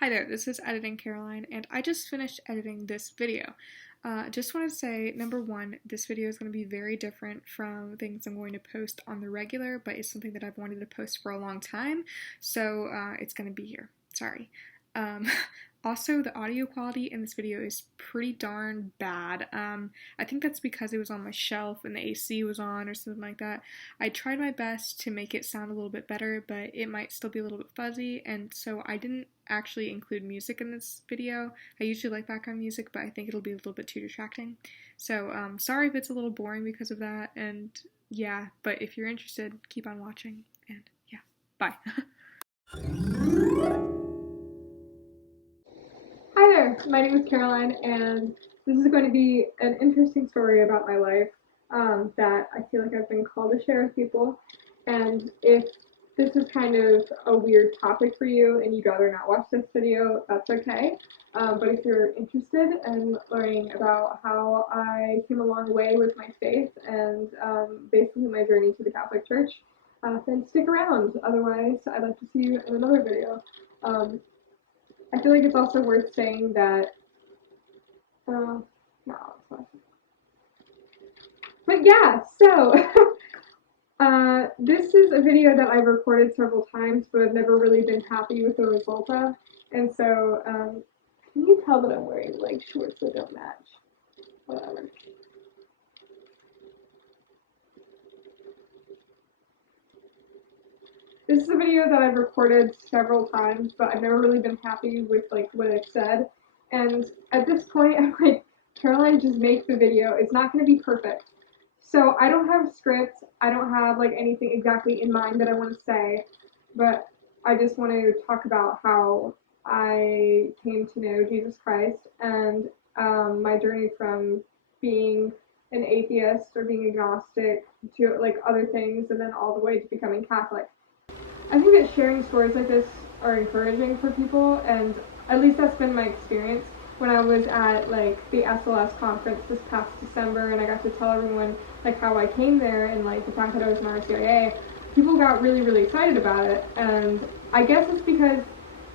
Hi there, this is Editing Caroline, and I just finished editing this video. Just want to say, number one, this video is going to be very different from things I'm going to post on the regular, but it's something that I've wanted to post for a long time, so it's going to be here. Sorry. Also, the audio quality in this video is pretty darn bad. I think that's because it was on my shelf and the AC was on or something like that. I tried my best to make it sound a little bit better, but it might still be a little bit fuzzy, and so I didn't actually include music in this video. I usually like background music, but I think it'll be a little bit too distracting. So, sorry if it's a little boring because of that, and yeah, but if you're interested, keep on watching, and yeah, bye. Hi there, my name is Caroline, and this is going to be an interesting story about my life that I feel like I've been called to share with people. And if this is kind of a weird topic for you and you'd rather not watch this video, that's okay. But if you're interested in learning about how I came a long way with my faith and basically my journey to the Catholic Church, then stick around. Otherwise, I'd like to see you in another video. I feel like it's also worth saying that, no, it's not. But yeah, so, this is a video that I've recorded several times, but I've never really been happy with the result of, and so, can you tell that I'm wearing, like, shorts that don't match? Whatever. This is a video that I've recorded several times, but I've never really been happy with, like, what I've said. And at this point, I'm like, Caroline, just make the video. It's not going to be perfect. So I don't have scripts. I don't have, like, anything exactly in mind that I want to say. But I just want to talk about how I came to know Jesus Christ and my journey from being an atheist or being agnostic to, like, other things, and then all the way to becoming Catholic. I think that sharing stories like this are encouraging for people, and at least that's been my experience. When I was at like the SLS conference this past December, and I got to tell everyone like how I came there and like the fact that I was an RCIA, people got really, really excited about it. And I guess it's because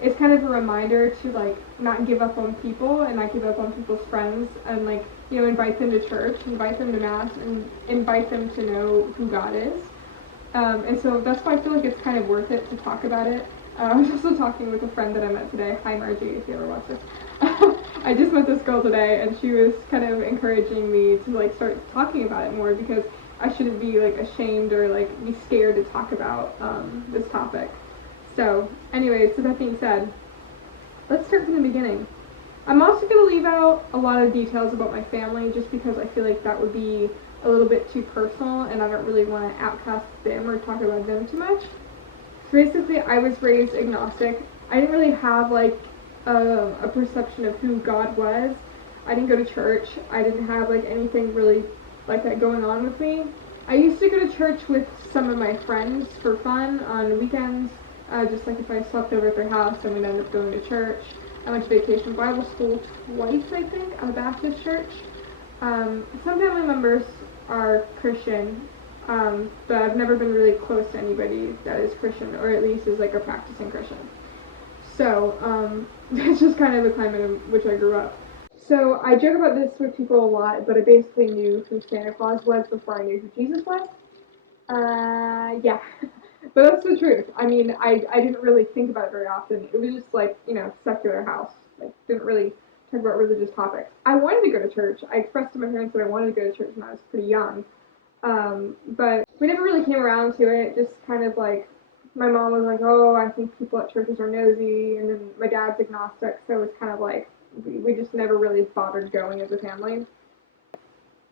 it's kind of a reminder to like not give up on people and not give up on people's friends, and like, you know, invite them to church, invite them to mass, and invite them to know who God is. And so that's why I feel like it's kind of worth it to talk about it. I was also talking with a friend that I met today. Hi Margie, if you ever watch this. I just met this girl today, and she was kind of encouraging me to like start talking about it more, because I shouldn't be like ashamed or like be scared to talk about this topic. So anyways, so that being said, let's start from the beginning. I'm also going to leave out a lot of details about my family just because I feel like that would be a little bit too personal, and I don't really want to outcast them or talk about them too much. So basically, I was raised agnostic. I didn't really have like a perception of who God was. I didn't go to church. I didn't have like anything really like that going on with me. I used to go to church with some of my friends for fun on weekends, just like if I slept over at their house, I would end up going to church. I went to vacation Bible school twice, I think, at a Baptist church. Some family members are Christian, but I've never been really close to anybody that is Christian, or at least is like a practicing Christian. So that's just kind of the climate in which I grew up. So I joke about this with people a lot, but I basically knew who Santa Claus was before I knew who Jesus was. Yeah, but that's the truth. I mean, I didn't really think about it very often. It was just like, you know, secular house. Like, didn't really talk about religious topics. I wanted to go to church. I expressed to my parents that I wanted to go to church when I was pretty young. But we never really came around to it. Just kind of like, my mom was like, oh, I think people at churches are nosy, and then my dad's agnostic, so it was kind of like, we just never really bothered going as a family.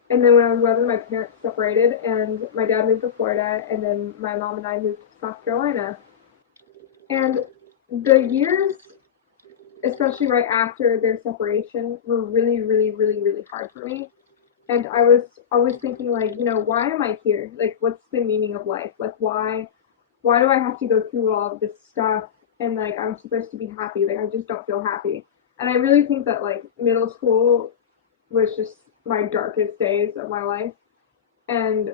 And then when I was 11, my parents separated, and my dad moved to Florida, and then my mom and I moved to South Carolina. And the years, especially right after their separation, were really, really, really, really hard for me. And I was always thinking, like, you know, why am I here? Like, what's the meaning of life? Like, why do I have to go through all of this stuff? And, like, I'm supposed to be happy. Like, I just don't feel happy. And I really think that, like, middle school was just my darkest days of my life. And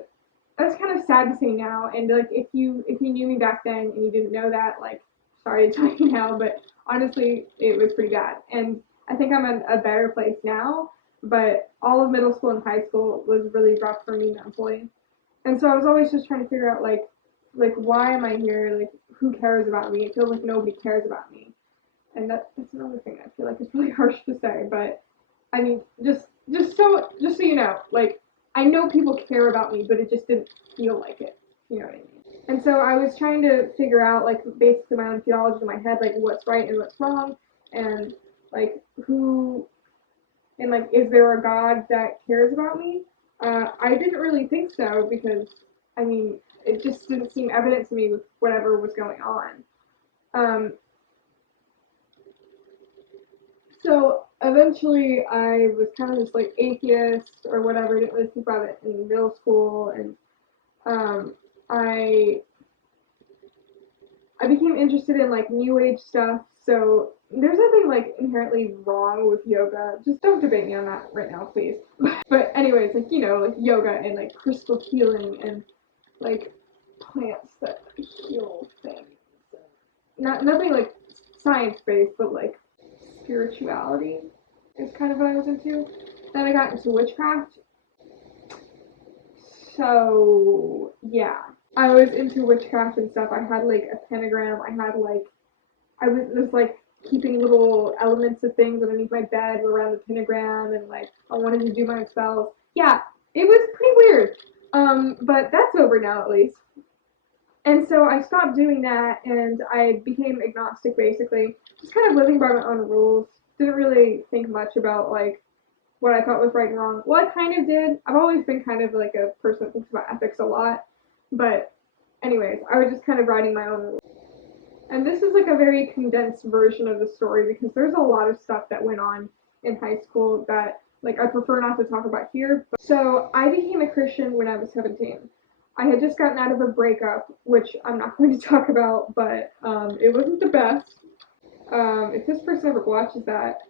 that's kind of sad to say now. And, like, if you knew me back then and you didn't know that, like, sorry to tell you now, but honestly, it was pretty bad. And I think I'm in a better place now, but all of middle school and high school was really rough for me mentally. And so I was always just trying to figure out, like why am I here? Like, who cares about me? It feels like nobody cares about me. And that's another thing I feel like it's really harsh to say, but I mean, just so you know, like, I know people care about me, but it just didn't feel like it. You know what I mean? And so I was trying to figure out, like, basically my own theology in my head, like, what's right and what's wrong, and, like, who, and, like, is there a God that cares about me? I didn't really think so because, I mean, it just didn't seem evident to me with whatever was going on. So eventually I was kind of just like atheist or whatever, didn't really think about it in middle school, and I became interested in like new age stuff. So there's nothing like inherently wrong with yoga. Just don't debate me on that right now, please. But anyways, like, you know, like yoga and like crystal healing and like plants that heal things. Nothing like science based, but like spirituality is kind of what I was into. Then I got into witchcraft. So yeah, I was into witchcraft and stuff. I had like a pentagram. I was like keeping little elements of things underneath my bed around the pentagram, and like I wanted to do my spells. Yeah, it was pretty weird. But that's over now at least. And so I stopped doing that, and I became agnostic basically, just kind of living by my own rules. Didn't really think much about like what I thought was right and wrong. Well, I kind of did. I've always been kind of like a person that thinks about ethics a lot. But anyways, I was just kind of writing my own rules. And this is like a very condensed version of the story because there's a lot of stuff that went on in high school that like I prefer not to talk about here. So I became a Christian when I was 17. I had just gotten out of a breakup, which I'm not going to talk about, but it wasn't the best. If this person ever watches that,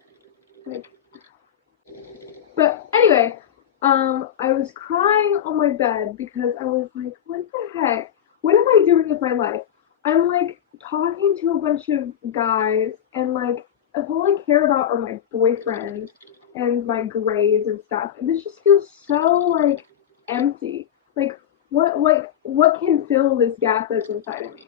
like, but anyway, I was crying on my bed because I was like, what the heck? What am I doing with my life? I'm like talking to a bunch of guys, and like all I care about are my boyfriends and my grades and stuff. And this just feels so like empty. Like what can fill this gap that's inside of me?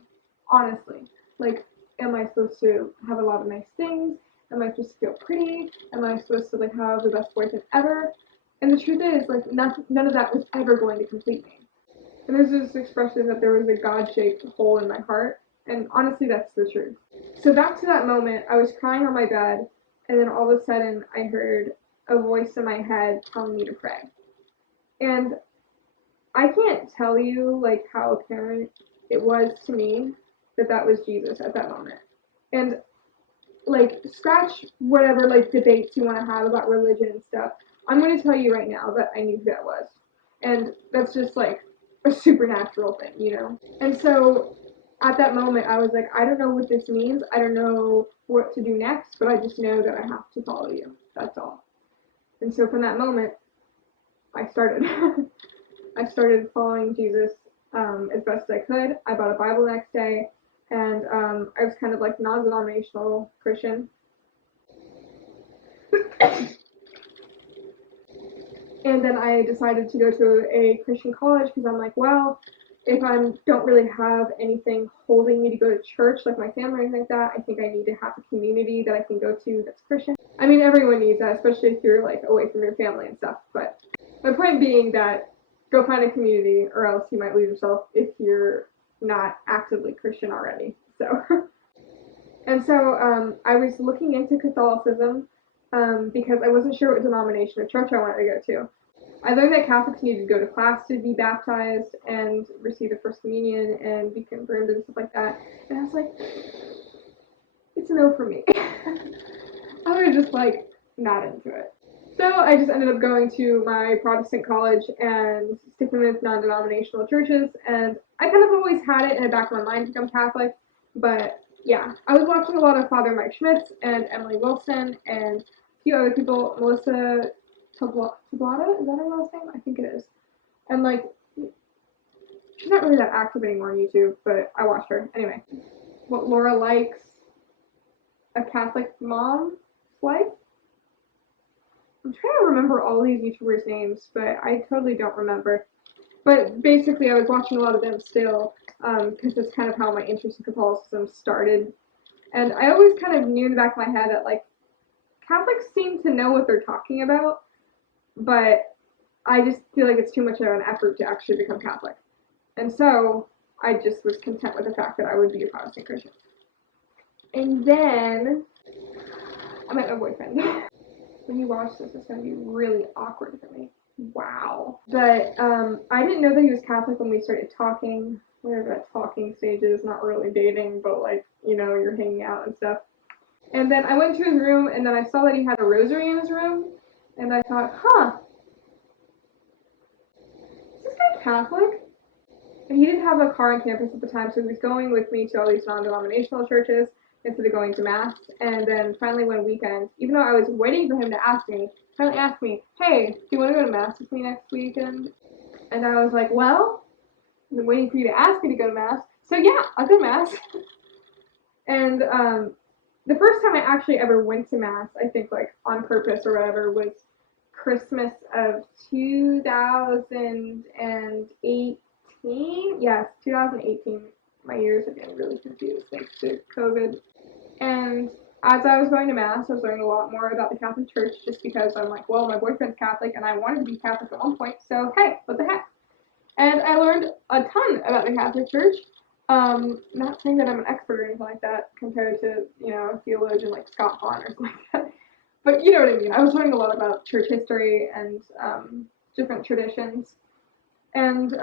Honestly. Like, am I supposed to have a lot of nice things? Am I supposed to feel pretty? Am I supposed to like have the best boyfriend ever? And the truth is, like, none of that was ever going to complete me. And there's this expression that there was a God-shaped hole in my heart, and honestly, that's the truth. So back to that moment, I was crying on my bed, and then all of a sudden, I heard a voice in my head telling me to pray. And I can't tell you like how apparent it was to me that that was Jesus at that moment. And like, scratch whatever like debates you want to have about religion and stuff. I'm going to tell you right now that I knew who that was, and that's just like a supernatural thing, you know. And so at that moment, I was like, I don't know what this means. I don't know what to do next, but I just know that I have to follow you. That's all. And so from that moment, I started. I started following Jesus as best as I could. I bought a Bible the next day, and I was kind of like non-denominational Christian. And then I decided to go to a Christian college because I'm like, well, if I don't really have anything holding me to go to church, like my family or anything like that, I think I need to have a community that I can go to that's Christian. I mean, everyone needs that, especially if you're like away from your family and stuff. But my point being that go find a community, or else you might lose yourself if you're not actively Christian already. So, and so I was looking into Catholicism because I wasn't sure what denomination or church I wanted to go to. I learned that Catholics needed to go to class to be baptized and receive the First Communion and be confirmed and stuff like that. And I was like, it's a no for me. I was just like not into it. So I just ended up going to my Protestant college and sticking with non-denominational churches. And I kind of always had it in the back of my mind to become Catholic. But yeah, I was watching a lot of Father Mike Schmitz and Emily Wilson and a few other people, Melissa Tablata, is that her last name? I think it is. And like, she's not really that active anymore on YouTube, but I watched her. Anyway, what Laura likes a Catholic mom's life. I'm trying to remember all these YouTubers' names, but I totally don't remember. But basically, I was watching a lot of them still, because that's kind of how my interest in Catholicism started. And I always kind of knew in the back of my head that, like, Catholics seem to know what they're talking about, but I just feel like it's too much of an effort to actually become Catholic. And so I just was content with the fact that I would be a Protestant Christian. And then I met my boyfriend. When you watch this, it's going to be really awkward for me. Wow. But I didn't know that he was Catholic when we started talking. Whatever that talking stage is, not really dating, but like, you know, you're hanging out and stuff. And then I went to his room, and then I saw that he had a rosary in his room, and I thought, huh, is this guy Catholic? And he didn't have a car on campus at the time, so he was going with me to all these non-denominational churches instead of going to Mass. And then finally one weekend, even though I was waiting for him to ask me, finally asked me, hey, do you want to go to Mass with me next weekend? And I was like, well, I've been waiting for you to ask me to go to Mass, so yeah, I'll go to Mass. And the first time I actually ever went to Mass, I think like on purpose or whatever, was Christmas of 2018. Yes, 2018. My years are getting really confused thanks to COVID. And as I was going to Mass, I was learning a lot more about the Catholic Church just because I'm like, well, my boyfriend's Catholic and I wanted to be Catholic at one point, so hey, what the heck? And I learned a ton about the Catholic Church. Not saying that I'm an expert or anything like that compared to, you know, a theologian like Scott Hahn or something like that. But you know what I mean. I was learning a lot about church history and different traditions. And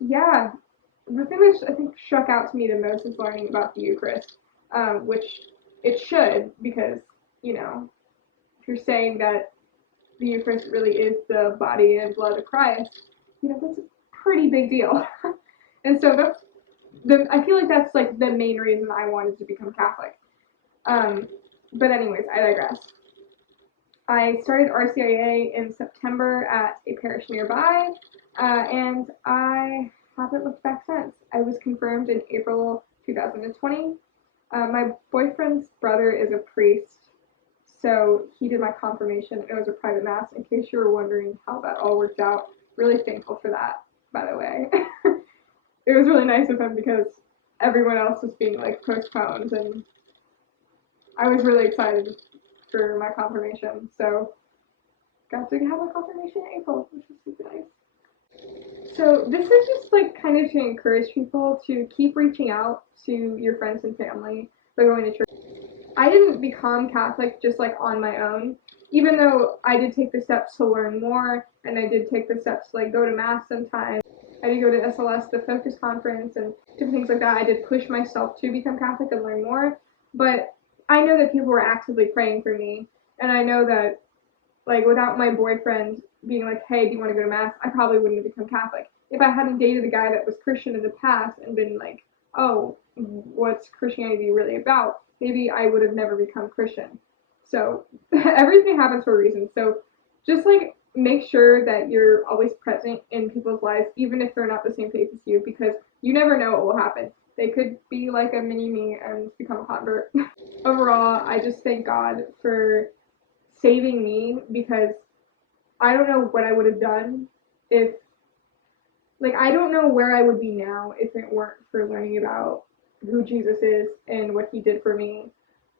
yeah, the thing that I think struck out to me the most is learning about the Eucharist, which it should, because, you know, if you're saying that the Eucharist really is the body and blood of Christ, you know, that's a pretty big deal. And so I feel like that's like the main reason I wanted to become Catholic. But anyways, I digress. I started RCIA in September at a parish nearby, and I haven't looked back since. I was confirmed in April 2020. My boyfriend's brother is a priest, so he did my confirmation. It was a private mass, in case you were wondering how that all worked out. Really thankful for that, by the way. It was really nice of him because everyone else was being like postponed, and I was really excited for my confirmation. So got to have a confirmation in April, which was super nice. So this is just like kind of to encourage people to keep reaching out to your friends and family by going to church. I didn't become Catholic just like on my own, even though I did take the steps to learn more, and I did take the steps to like go to Mass sometimes. I did go to SLS, the Focus Conference, and different things like that. I did push myself to become Catholic and learn more, but I know that people were actively praying for me, and I know that, like, without my boyfriend being like, hey, do you want to go to Mass, I probably wouldn't have become Catholic. If I hadn't dated a guy that was Christian in the past and been like, oh, what's Christianity really about, maybe I would have never become Christian. So everything happens for a reason. So just like make sure that you're always present in people's lives, even if they're not the same faith as you, because you never know what will happen. They could be like a mini me and become a convert. Overall, I just thank God for saving me, because I don't know what I would have done if, like, I don't know where I would be now if it weren't for learning about who Jesus is and what he did for me,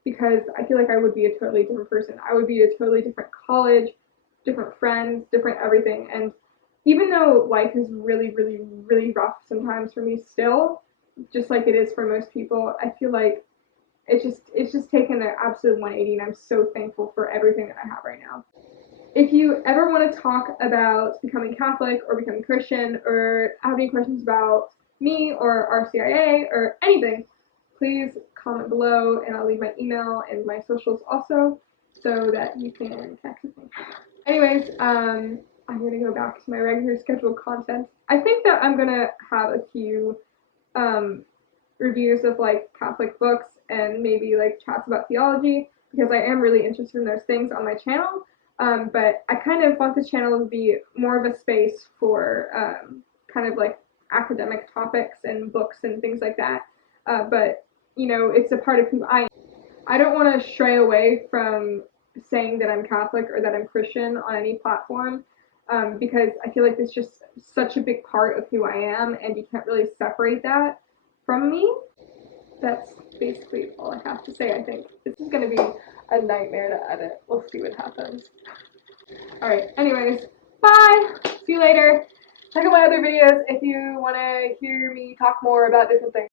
because I feel like I would be a totally different person. I would be at a totally different college, different friends, different everything. And even though life is really, really, really rough sometimes for me still, just like it is for most people, I feel like it's just taken an absolute 180, and I'm so thankful for everything that I have right now. If you ever want to talk about becoming Catholic or becoming Christian, or have any questions about me or RCIA or anything, please comment below, and I'll leave my email and my socials also, so that you can connect with me. Anyways, I'm going to go back to my regular scheduled content. I think that I'm going to have a few reviews of like Catholic books and maybe like chats about theology, because I am really interested in those things on my channel. But I kind of want this channel to be more of a space for kind of like academic topics and books and things like that. But you know, it's a part of who I am. I don't want to stray away from saying that I'm Catholic or that I'm Christian on any platform, because I feel like it's just such a big part of who I am, and you can't really separate that from me. That's basically all I have to say, I think. This is going to be a nightmare to edit. We'll see what happens. Alright, anyways, bye! See you later! Check out my other videos if you want to hear me talk more about different things.